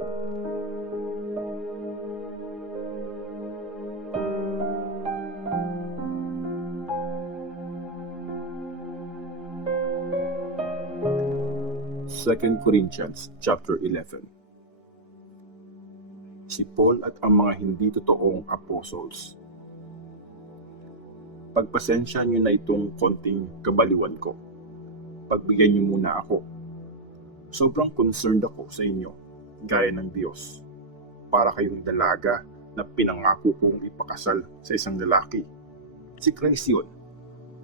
2 Corinthians chapter 11. Si Paul at ang mga hindi totoong apostles. Pagpasensya niyo na itong konting kabaliwan ko. Pagbigyan niyo muna ako. Sobrang concerned ako sa inyo, gaya ng Diyos. Para kayong dalaga na pinangako kong ipakasal sa isang lalaki. Si Christ yun.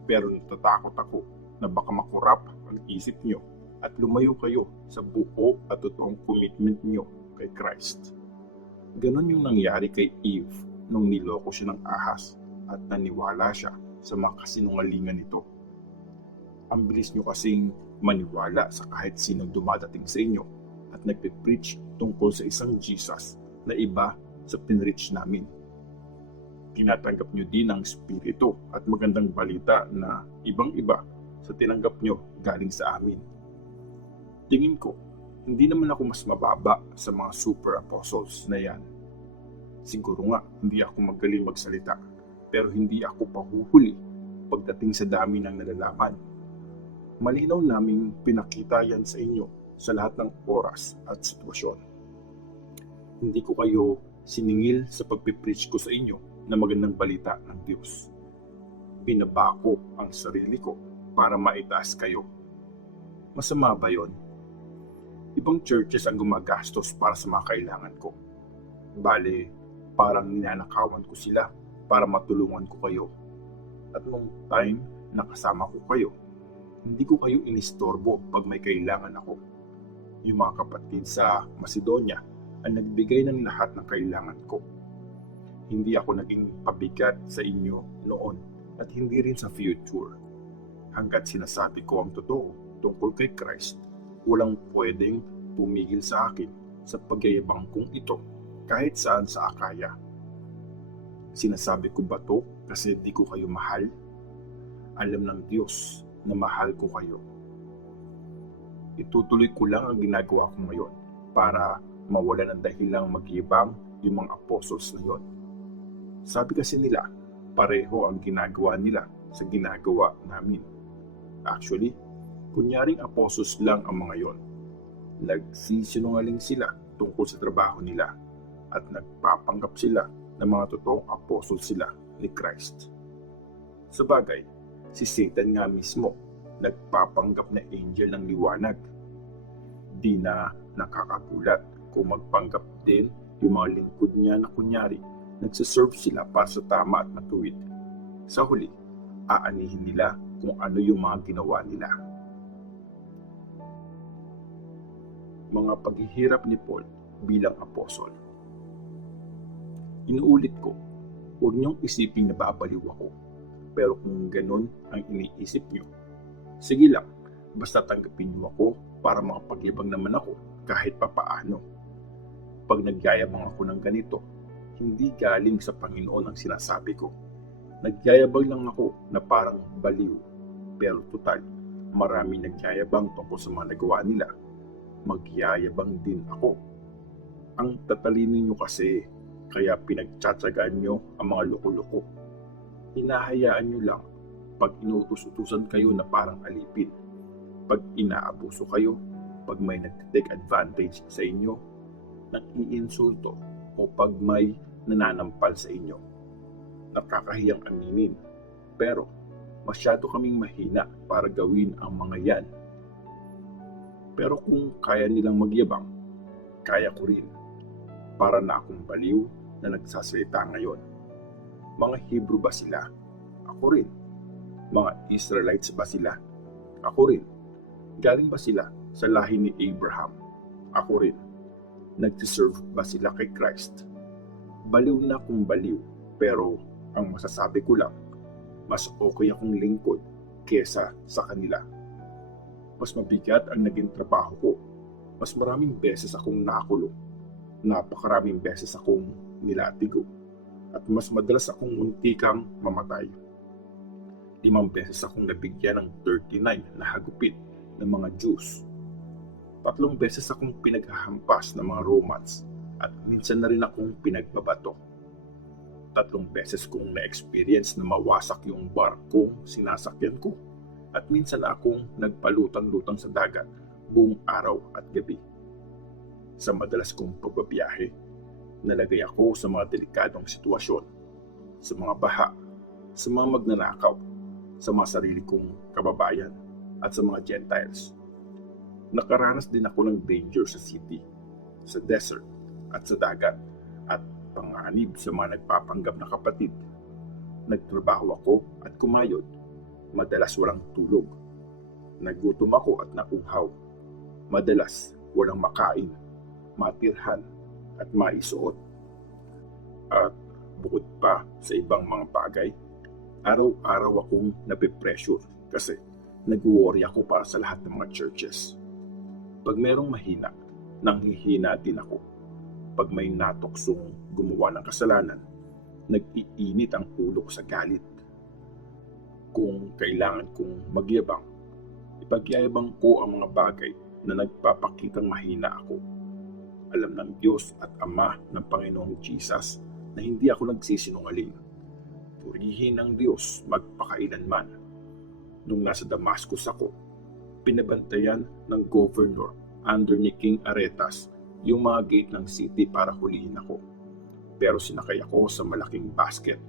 Pero natatakot ako na baka makurap ang isip niyo at lumayo kayo sa buo at totoong commitment niyo kay Christ. Ganon yung nangyari kay Eve nung niloko siya ng ahas at naniwala siya sa mga kasinungalingan nito. Ang bilis niyo kasing maniwala sa kahit sinong dumadating sa inyo at nagpe-preach tungkol sa isang Jesus na iba sa pinreach namin. Tinatanggap niyo din ang spirito at magandang balita na ibang-iba sa tinanggap niyo galing sa amin. Tingin ko, hindi naman ako mas mababa sa mga super apostles na yan. Siguro nga, hindi ako magaling magsalita, pero hindi ako pahuhuli pagdating sa dami ng nalalaman. Malinaw naming pinakita yan sa inyo sa lahat ng oras at sitwasyon. Hindi ko kayo siningil sa pagpipreach ko sa inyo na magandang balita ng Diyos. Binaba ko ang sarili ko para maitaas kayo. Masama ba yon? Ibang churches ang gumagastos para sa mga kailangan ko. Bale, parang ninanakawan ko sila para matulungan ko kayo. At nung time na kasama ko kayo, hindi ko kayo inistorbo pag may kailangan ako. Yung mga kapatid sa Macedonia ang nagbigay ng lahat ng kailangan ko. Hindi ako naging pabigat sa inyo noon at hindi rin sa future. Hanggat sinasabi ko ang totoo tungkol kay Christ, walang pwedeng pumigil sa akin sa pagyayabang kong ito kahit saan sa Akaya. Sinasabi ko ba to kasi di ko kayo mahal? Alam ng Diyos na mahal ko kayo. Itutuloy ko lang ang ginagawa ko ngayon para mawala ng dahilang magyabang yung mga apostles na yon. Sabi kasi nila, pareho ang ginagawa nila sa ginagawa namin. Actually, kunyaring apostles lang ang mga yon. Nagsisinungaling sila tungkol sa trabaho nila at nagpapanggap sila na mga totoong apostol sila ni Christ. Sabagay, si Satan nga mismo nagpapanggap na angel ng liwanag. Di na nakakagulat kung magpanggap din yung mga lingkod niya na kunyari nagsiserve sila para sa tama at matuwid. Sa huli, aanihin nila kung ano yung mga ginawa nila. Mga paghihirap ni Paul bilang apostol. Inuulit ko, huwag niyong isiping nababaliw ako. Pero kung ganun ang iniisip niyo, sige lang, basta tanggapin niyo ako para makapagyabang naman ako kahit papaano. Pag nagyayabang ako ng ganito, hindi galing sa Panginoon ang sinasabi ko. Nagyayabang lang ako na parang baliw. Pero total, maraming nagyayabang tungkol sa mga nagawa nila. Magyayabang din ako. Ang tatalino nyo kasi, kaya pinagtsatsagaan nyo ang mga loko-loko. Hinahayaan nyo lang pag inutus-utusan kayo na parang alipin. Pag inaabuso kayo, pag may nag-take advantage sa inyo, nag-iinsulto, o pag may nananampal sa inyo. Nakakahiyang aminin, pero masyado kaming mahina para gawin ang mga yan. Pero kung kaya nilang magyabang, kaya ko rin. Para na akong baliw na nagsasalita ngayon. Mga Hebrew ba sila? Ako rin. Mga Israelites ba sila? Ako rin. Galing ba sila sa lahi ni Abraham? Ako rin. Nagsiserve ba sila kay Christ? Baliw na kung baliw, pero ang masasabi ko lang, mas okay akong lingkod kesa sa kanila. Mas mabigat ang naging trabaho ko. Mas maraming beses akong nakulong. Napakaraming beses akong nilatigo. At mas madalas akong muntikang mamatay. 5 beses akong nabigyan ng 39 na hagupit ng mga Jews. 3 beses akong pinaghahampas ng mga Romans at minsan na rin akong pinagbabato. 3 beses kong na-experience na mawasak yung barkong sinasakyan ko at minsan akong nagpalutang-lutang sa dagat buong araw at gabi. Sa madalas kong pagbabiyahe, nalagay ako sa mga delikadong sitwasyon, sa mga baha, sa mga magnanakaw, sa mga sarili kong kababayan at sa mga Gentiles. Nakaranas din ako ng danger sa city, sa desert at sa dagat at panganib sa mga nagpapanggap na kapatid. Nagtrabaho ako at kumayod, madalas walang tulog. Nagutom ako at nauhaw, madalas walang makain, matirhan at maisuot. At bukod pa sa ibang mga bagay, araw-araw akong napipressure kasi nag-worry ako para sa lahat ng mga churches. Pag merong mahina, nanghihina din ako. Pag may natuksong gumawa ng kasalanan, nag-iinit ang ulo ko sa galit. Kung kailangan kong magyabang, ipagyayabang ko ang mga bagay na nagpapakitang mahina ako. Alam ng Diyos at Ama ng Panginoong Jesus na hindi ako nagsisinungaling. Purihin ang Diyos magpakailanman. Nung nasa Damascus ako, pinabantayan ng governor under ni King Aretas yung mga gate ng city para hulihin ako. Pero sinakay ako sa malaking basket.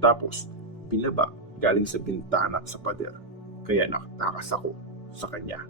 Tapos, binaba galing sa bintana sa pader. Kaya nakatakas ako sa kanya.